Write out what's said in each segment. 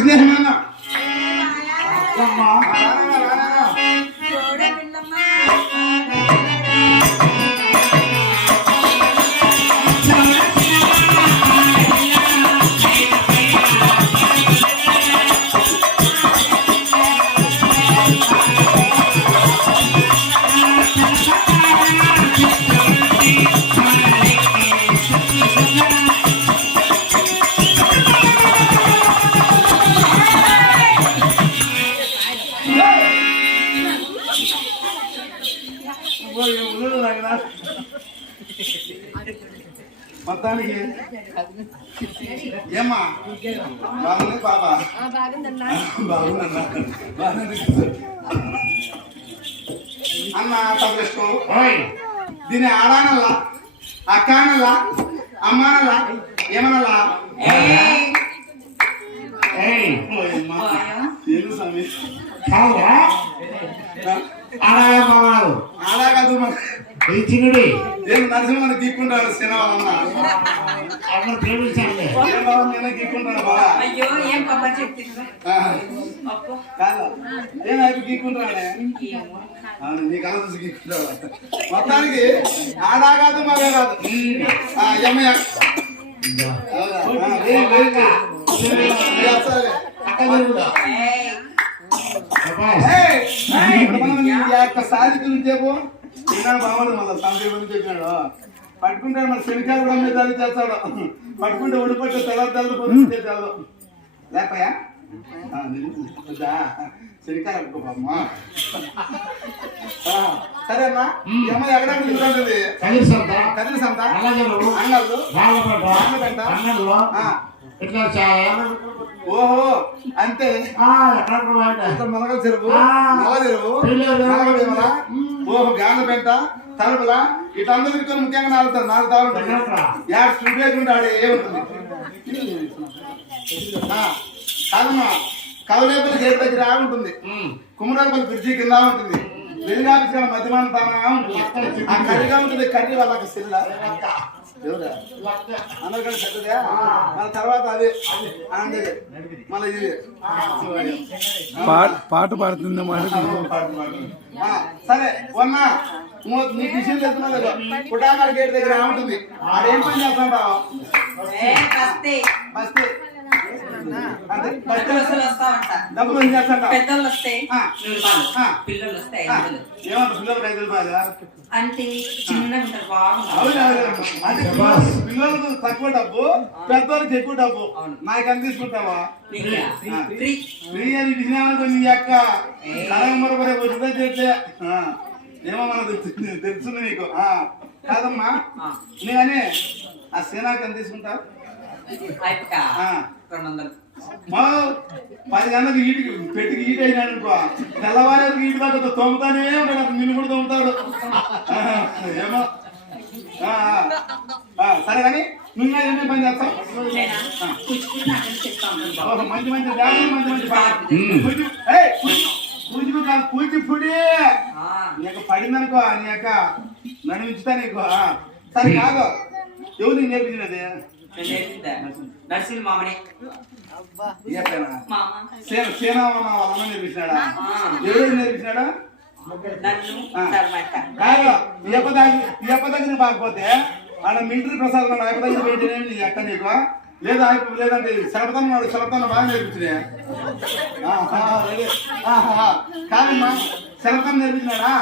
Business మొత్తానికి ఏమ్మా? బాగుంది బాబా బాగుందన్నా. బాగుందన్నా. బాగుంది అన్న తప్పేసుకో దీని ఆడానల్లా? అక్కానల్లా? అమ్మానల్లా? ఏమనల్లా. ఏను స్వామి? ఆడా కాదు మన చిన్నడి? నేను నరసింహని గీక్కుంటాడు సినిమా ఏం బాబా నేను గీక్కుంటాను అయ్యో ఏం ఏం అయిపోయి అవును నీకు అలా చూసి గీక్కుంటాడు మొత్తానికి ఆడా కాదు మరే కాదు ఆ, యమ్మయ్య అవునా? బాగుంది మళ్ళీ గురించి చెప్పాడు పట్టుకుంటాడు మన శనికాయలు కూడా మీద తల్లి చేస్తాడు. పట్టుకుంటే ఉడిపట్టు తెల్ల తెల్ల పొద్దుంటే తెల్లదు లేపయా? శనికాయలు సరే అమ్మా. ఎక్కడ తిరుగుతుంది కలిసి సంత కదిలి సంత అల్లజరు ఇట్లా ఓహో? అంత. మొలకల చెరువు. నల్ల చెరువు ఓహో తలుపుల? ముఖ్యంగా నాలుగుతారు నాలుగు ఎక్కడ? యాడ్ స్టూడియో ఉంటాడు ఏముంటుంది? కాదమ్మా కవలేపల్లి గేట్ దగ్గర ఉంటుంది. ఉమ్. కుమరాలపల్లి బ్రిడ్జి కింద ఉంటుంది. వెలుగాపించిన మధ్యమాన ఉంటుంది. ఆ కర్రీగా ఉంటుంది కర్రీ వాళ్ళకి సెల్ల. అందరికంటే పెద్దదా? మన తర్వాత అదే అందే మళ్ళీ ఇది. పాట పాట పాడుతుంది సరే వన్న. నీ విషయం చెప్తున్నావు కదా. గేట్ దగ్గర ఉంటుంది ఆడేం పని అంటే బస్తే. పెద్దలు వస్తా ఉంటా డబ్బులు ఏం చేస్తుంటావు? పెద్దలు వస్తే ఆ. నూరు రూపాయలు ఆ. పిల్లలు ఏమంటారు? పిల్లలకి ఐదు రూపాయలు అంటే చిన్నగా ఉంటారు తక్కువ డబ్బు పెద్దోళ్ళకి ఎక్కువ డబ్బు. అవును. నాకు ఎంత తీసుకుంటావా. ఫ్రీ. అని విజయాలకు నీ యొక్క చేస్తే ఆ, ఏమో మనకు తెలుసు- తెలుస్తుంది నీకు. ఆ, కాదమ్మా. నేనే ఆ సేనాకి ఎంత తీసుకుంటావు. రెండు వందలు. మా పది గంటలకు ఈటికి పెట్టికి ఈట అయినాడు అనుకో తెల్లవారేది ఈటి దాకా తోముతానే ఉంటాడు నిన్ను కూడా తోముతాడు. ఏమో. సరే కానీ నువ్వు ఏమేమి పని చేస్తావు? నేనా మంచి మంచి డాన్స్ మంచి మంచి పాటలు. మ్మ్. కూచి- ఏయ్, కూచి- కూచిపూడి కాదు కూచిపూడి. నీకు పడిందనుకో నీ యొక్క నడిపించుతా నీకు. సరే కాదు ఎవరు నీకు నేర్పించినది? నర్సింగ్ మామనే. సేన వాళ్ళ నేర్పించినాడా. ఎవరు దగ్గర బాగపోతే ఆడ మిలిటరీ ప్రసాదం అప్ప దగ్గర నీ అక్క నీకు లేదా లేదంటే శలపతనం వాడు శలపతనం బాగా నేర్పించినే కాదమ్మా శలపతనం నేర్పించినాడా?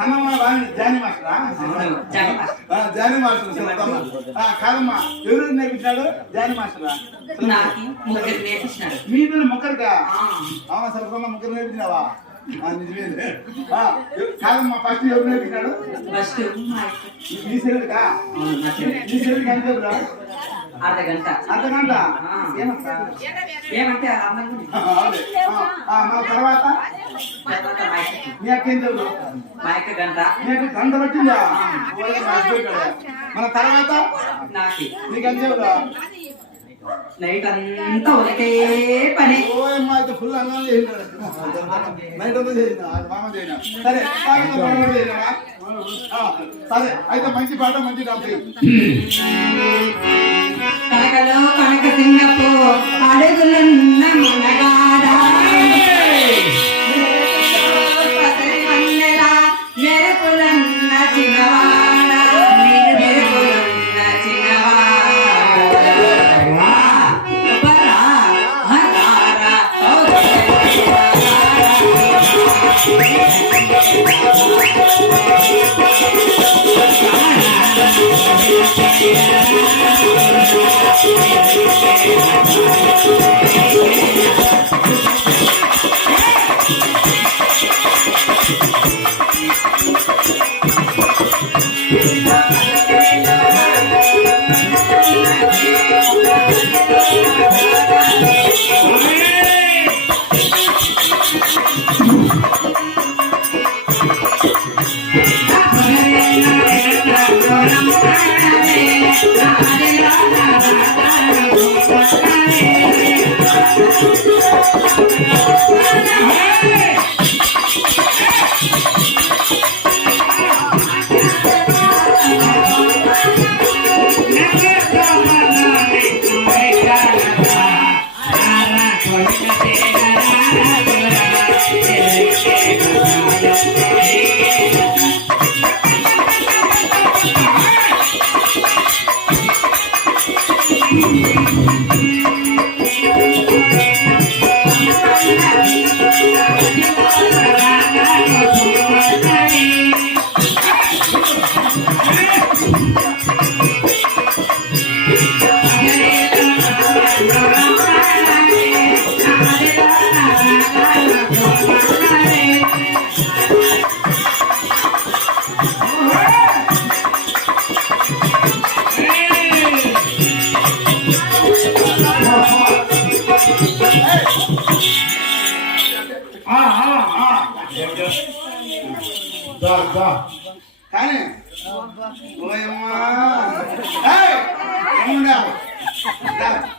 సన్నమ్మ బాగా జాని మాస్టరా జానీ మాస్టర్. కాదమ్మా ఎవరు నేర్పించినాడు? జానీ మాస్టరా? మీ ముక్కరికా ఆ. అవునా నేర్పించినావా? ఆ, ఎవ- కాదమ్మా ఫస్ట్ ఎవరు నేర్పించినాడు? ఫస్ట్ మా అక్క. నీ శరీరకా అవును, అర్ధ గంట. ఏమంట తర్వాత? మా అక్క ఏం గంట. పట్టిందా. మన తర్వాత? నాకు. ఎంత నైట్ అంతా ఒకటే పని. ఫుల్ అన్నం చేసినాడు నైట్ అంతా చేసిన అది మామ చేసిన. సరే సరే అయితే మంచి పాట మంచి డాన్స్ Yeah.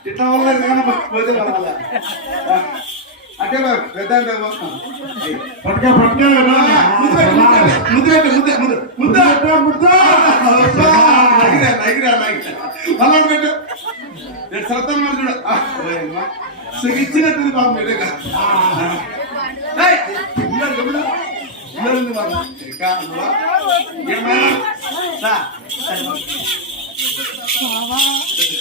ఇట్లా వల్ల పోతే వాళ్ళ అంటే పెద్ద అంటే పట్టుకో, పట్టుకో. ముద్ద. అబ్బా, లాగిరా, లాగిరా, లాగిరా. మళ్ళా పెట్టు నేను సరతం మరి చూడ ఆ, ఓయమ్మా. సిగిచ్చినట్టుంది బాబు Meron na ba? Teka, ano ba? Yan,